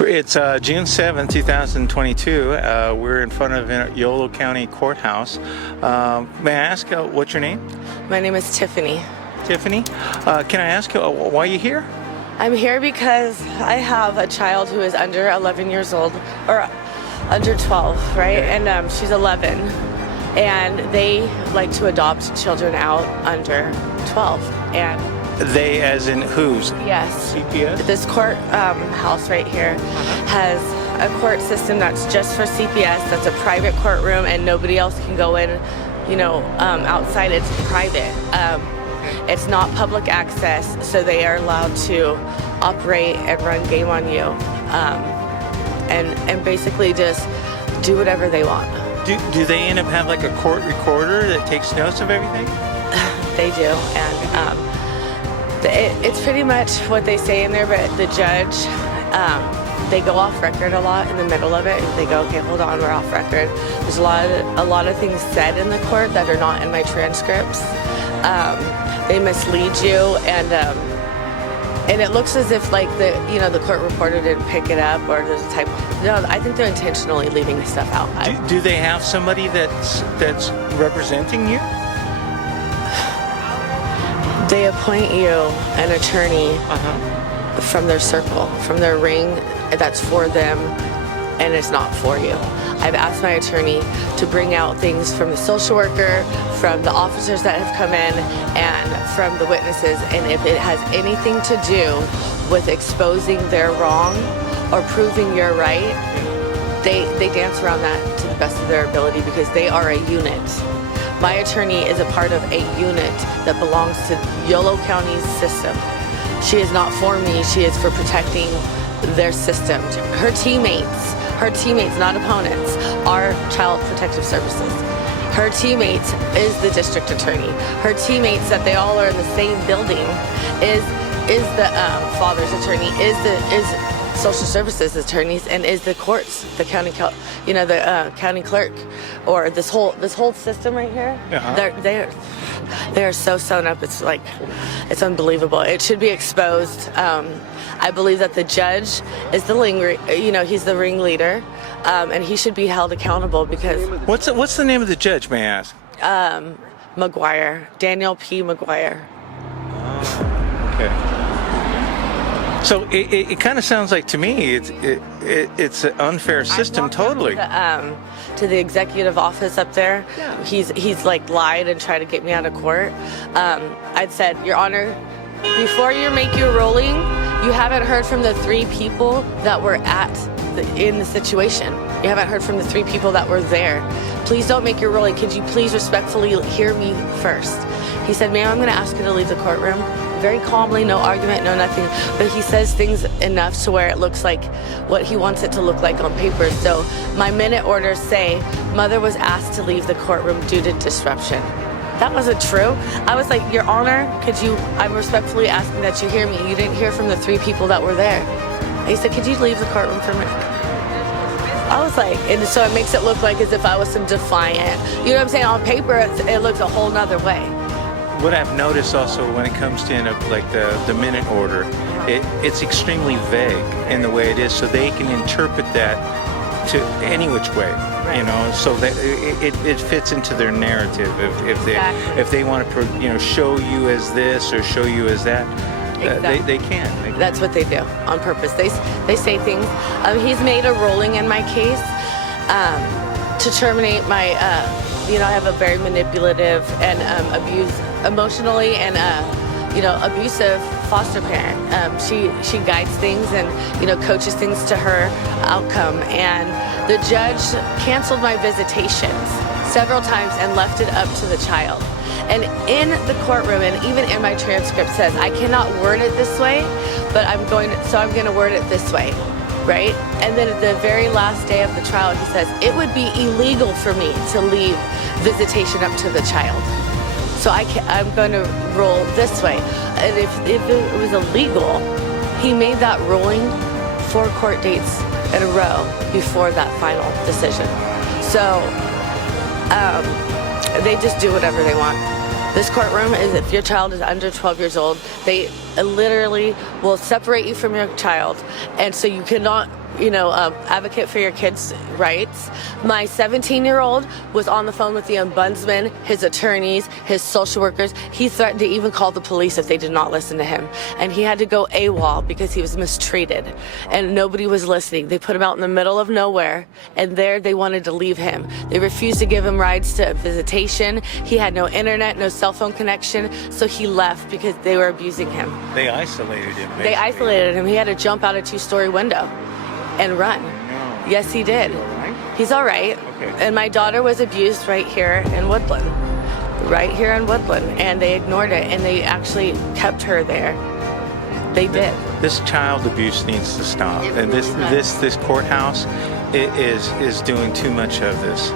It's June 7th, 2022. We're in front of YOLO County Courthouse. May I ask what's your name? My name is Tiffany. Tiffany? Can I ask why you're here? I'm here because I have a child who is under 11 years old, or under 12, right? Okay. And she's 11. And they like to adopt children out under 12. And They as in whose? yes, CPS? this court house right here has a court system that's just for CPS. That's a private courtroom, and nobody else can go in, outside. It's private. It's not public access, so they are allowed to operate and run game on you, and basically just do whatever they want. Do they end up have like a court recorder that takes notes of everything? They do, and it's pretty much what they say in there, but the judge, they go off record a lot in the middle of it. They go, okay, hold on, we're off record. There's a lot of things said in the court that are not in my transcripts. They mislead you, and it looks as if like the court reporter didn't pick it up, or there's a type. No, I think they're intentionally leaving stuff out. Do they have somebody that's representing you? They appoint you an attorney from their circle, from their ring, that's for them, and it's not for you. I've asked my attorney to bring out things from the social worker, from the officers that have come in, and from the witnesses, and if it has anything to do with exposing their wrong or proving you're right, they dance around that to the best of their ability, because they are a unit. My attorney is a part of a unit that belongs to YOLO County's system. She is not for me, she is for protecting their system. Her teammates, not opponents, are Child Protective Services. Her teammates is the district attorney. Her teammates, that they all are in the same building, is the father's attorney, is social services attorneys, and is the courts, the county, county clerk, or this whole system right here. They are so sewn up. It's like, it's unbelievable. It should be exposed. I believe that the judge is he's the ringleader, and he should be held accountable, because What's the name of the judge, may I ask? McGuire, Daniel P. McGuire. Okay. So it kind of sounds like to me it's an unfair system totally. To the executive office up there, he's like lied and tried to get me out of court. I'd said, Your Honor, before you make your ruling, you haven't heard from the 3 people that were in the situation. You haven't heard from the 3 people that were there. Please don't make your ruling. Could you please respectfully hear me first? He said, ma'am, I'm going to ask you to leave the courtroom. Very calmly, no argument, no nothing. But he says things enough to where it looks like what he wants it to look like on paper. So my minute orders say, mother was asked to leave the courtroom due to disruption. That wasn't true. I was like, Your Honor, I'm respectfully asking that you hear me. You didn't hear from the 3 people that were there. And he said, could you leave the courtroom for a minute? I was like, and so it makes it look like as if I was some defiant. You know what I'm saying? On paper, it looks a whole nother way. What I've noticed also when it comes to like the minute order, it's extremely vague in the way it is, so they can interpret that to any which way, so that it fits into their narrative. If they want to show you as this or show you as that, they can. That's what they do on purpose. They say things. He's made a ruling in my case to terminate my. I have a very manipulative and emotionally and abusive foster parent. She guides things and coaches things to her outcome. And the judge canceled my visitations several times and left it up to the child. And in the courtroom, and even in my transcript, says I cannot word it this way, but I'm going to word it this way. Right? And then at the very last day of the trial, he says, it would be illegal for me to leave visitation up to the child. So I'm going to rule this way. And if it was illegal, he made that ruling 4 court dates in a row before that final decision. So they just do whatever they want. This courtroom is, if your child is under 12 years old, they literally will separate you from your child, and so you cannot advocate for your kids' rights. My 17-year-old was on the phone with the ombudsman, his attorneys, his social workers. He threatened to even call the police if they did not listen to him. And he had to go AWOL because he was mistreated. And nobody was listening. They put him out in the middle of nowhere, and there they wanted to leave him. They refused to give him rides to visitation. He had no internet, no cell phone connection, so he left because they were abusing him. They isolated him. Basically. They isolated him. He had to jump out a 2-story window and run. No. Yes, he did. Is he all right? He's all right. Okay. And my daughter was abused right here in Woodland. Right here in Woodland. And they ignored it, and they actually kept her there. They did. This child abuse needs to stop. It And really does. this courthouse is doing too much of this,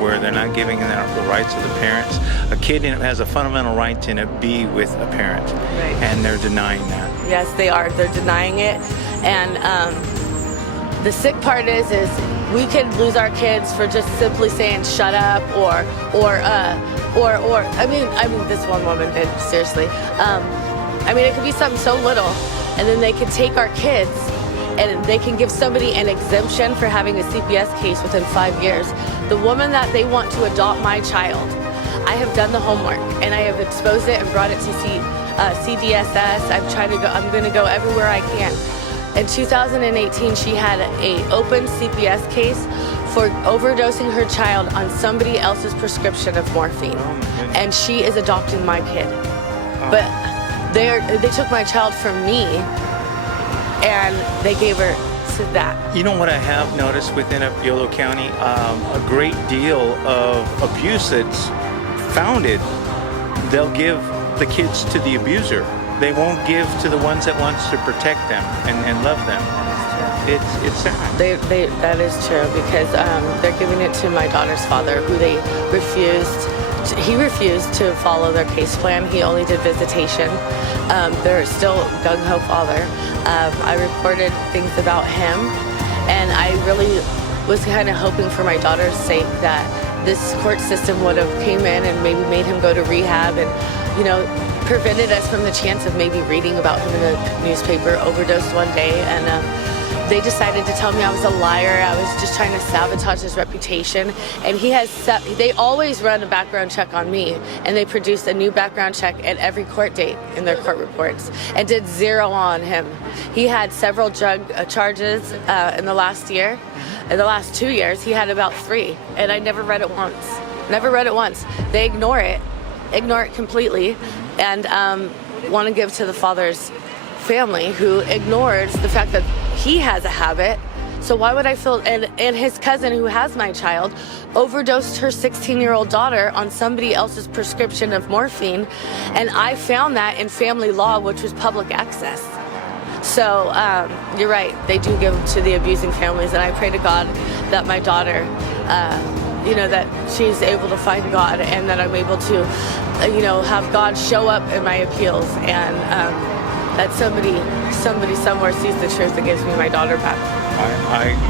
where they're not giving them the rights of the parents. A kid has a fundamental right to be with a parent, Right. and they're denying that. Yes, they are. They're denying it. And the sick part is we could lose our kids for just simply saying shut up or I mean this one woman did, seriously. It could be something so little, and then they could take our kids and they can give somebody an exemption for having a CPS case within 5 years. The woman that they want to adopt my child, I have done the homework and I have exposed it and brought it to CDSS. I'm going to go everywhere I can. In 2018, she had a open CPS case for overdosing her child on somebody else's prescription of morphine. Oh, my goodness. And she is adopting my kid. But they took my child from me and they gave her to that. You know what I have noticed within YOLO County? A great deal of abuse that's founded, they'll give the kids to the abuser. They won't give to the ones that wants to protect them and love them. It's sad. That is true, because they're giving it to my daughter's father, who they refused. He refused to follow their case plan. He only did visitation. They're still gung-ho father. I reported things about him, and I really was kind of hoping for my daughter's sake that this court system would have came in and maybe made him go to rehab and, prevented us from the chance of maybe reading about him in the newspaper, overdosed one day, and they decided to tell me I was a liar. I was just trying to sabotage his reputation. And they always run a background check on me, and they produced a new background check at every court date in their court reports and did 0 on him. He had several drug charges in the last year. In the last 2 years, he had about 3, and I never read it once. Never read it once. They ignore it completely, and want to give to the father's family, who ignores the fact that he has a habit. So why would I feel, and his cousin, who has my child, overdosed her 16-year-old daughter on somebody else's prescription of morphine, and I found that in family law, which was public access. So you're right, they do give to the abusing families, and I pray to God that my daughter, that she's able to find God, and that I'm able to, have God show up in my appeals, and that somebody somewhere sees the truth and gives me my daughter back.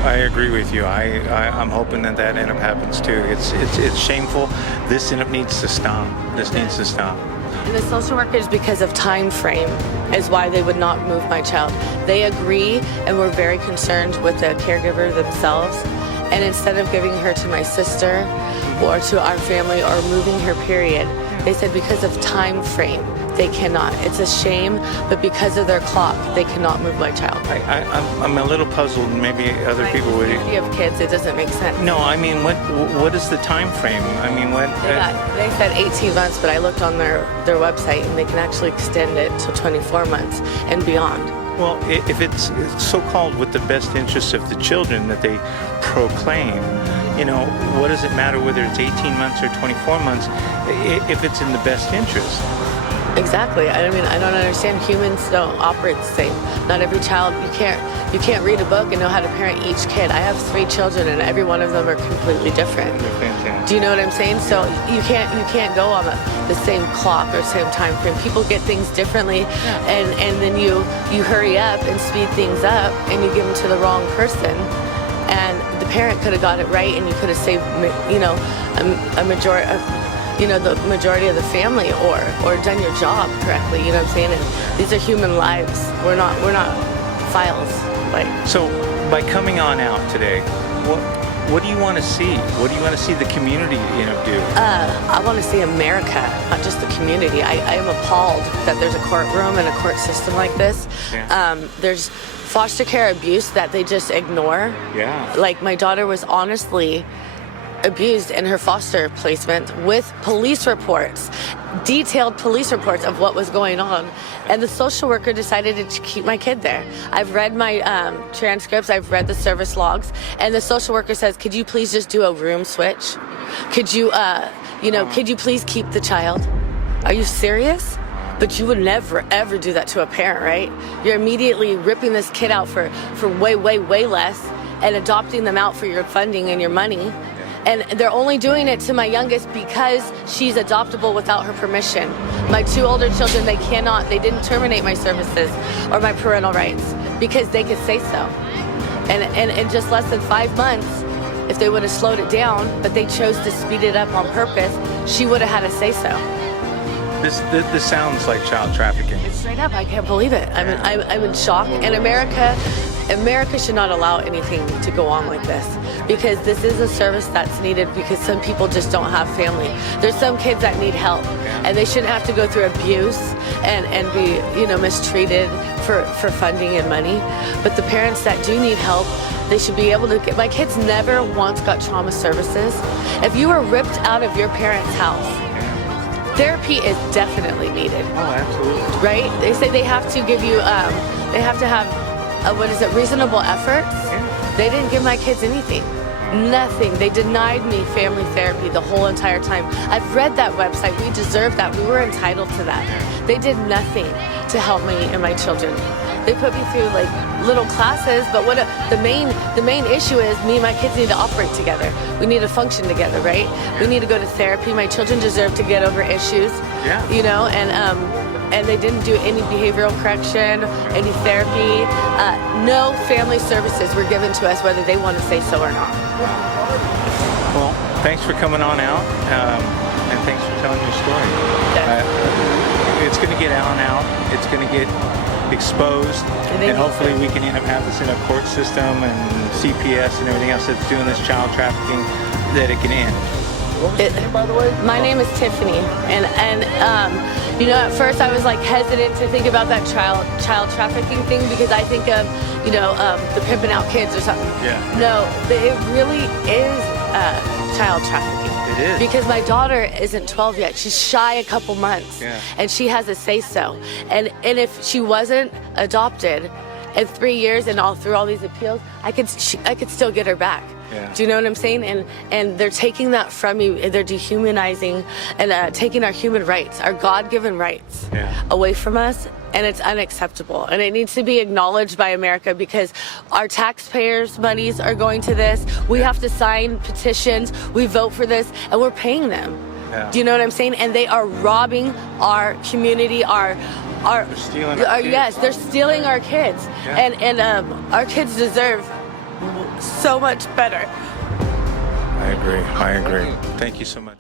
I agree with you. I'm hoping that end up happens too. It's shameful. This end up needs to stop. This needs to stop. And the social workers, because of time frame, is why they would not move my child. They agree and were very concerned with the caregiver themselves. And instead of giving her to my sister or to our family or moving her, period, they said because of time frame, they cannot. It's a shame, but because of their clock, they cannot move my child. I'm a little puzzled. Maybe other people would. If you have kids, it doesn't make sense. No, I mean, what is the time frame? I mean, what? They said 18 months, but I looked on their website, and they can actually extend it to 24 months and beyond. Well, if it's so-called with the best interests of the children that they proclaim, what does it matter whether it's 18 months or 24 months if it's in the best interest? Exactly. I mean, I don't understand. Humans don't operate the same. Not every child. You can't read a book and know how to parent each kid. I have 3 children, and every one of them are completely different. They're fantastic. Do you know what I'm saying? So you can't go on the same clock or same time frame. People get things differently, and then you hurry up and speed things up, and you give them to the wrong person. And the parent could have got it right, and you could have saved, a majority. The majority of the family, or done your job correctly. And these are human lives. We're not files. So, by coming on out today, what do you want to see? What do you want to see the community, do? I want to see America, not just the community. I am appalled that there's a courtroom and a court system like this. Yeah. There's foster care abuse that they just ignore. Yeah. Like my daughter was honestly abused in her foster placement with police reports, detailed police reports of what was going on. And the social worker decided to keep my kid there. I've read my transcripts, I've read the service logs, and the social worker says, could you please just do a room switch? Could you, could you please keep the child? Are you serious? But you would never, ever do that to a parent, right? You're immediately ripping this kid out for way, way, way less and adopting them out for your funding and your money. And they're only doing it to my youngest because she's adoptable without her permission. My 2 older children, they didn't terminate my services or my parental rights because they could say so. And in just less than 5 months, if they would have slowed it down, but they chose to speed it up on purpose, she would have had a say so. This sounds like child trafficking. It's straight up, I can't believe it. I'm in shock. And America should not allow anything to go on like this, because this is a service that's needed because some people just don't have family. There's some kids that need help, and they shouldn't have to go through abuse and be mistreated for funding and money. But the parents that do need help, they should be able to get. My kids never once got trauma services. If you were ripped out of your parents' house, therapy is definitely needed. Oh, absolutely. Right? They say they have to give you, they have to have, reasonable efforts? Yeah. They didn't give my kids anything. Nothing. They denied me family therapy the whole entire time. I've read that website. We deserve that. We were entitled to that. They did nothing to help me and my children. They put me through like little classes, but the main issue is me and my kids need to operate together. We need to function together, right? We need to go to therapy. My children deserve to get over issues. Yeah. And they didn't do any behavioral correction, any therapy. No family services were given to us, whether they want to say so or not. Well, thanks for coming on out, and thanks for telling your story. It's going to get out. It's going to get exposed, and hopefully we can end up having this in a court system and CPS and everything else that's doing this child trafficking, that it can end. What was your name, by the way? My name is Tiffany, and at first I was like hesitant to think about that child trafficking thing because I think of the pimping out kids or something. Yeah. No, it really is child trafficking. It is. Because my daughter isn't 12 yet. She's shy a couple months. Yeah. And she has a say-so. And if she wasn't adopted in 3 years and through all these appeals, I could still get her back. Yeah. Do you know what I'm saying? And they're taking that from you. They're dehumanizing and taking our human rights, our God-given rights, away from us. And it's unacceptable. And it needs to be acknowledged by America because our taxpayers' monies are going to this. We have to sign petitions. We vote for this, and we're paying them. Yeah. Do you know what I'm saying? And they are robbing our community, they're stealing our kids. Yes, they're stealing our kids. Yeah. And our kids deserve so much better. I agree. Thank you so much.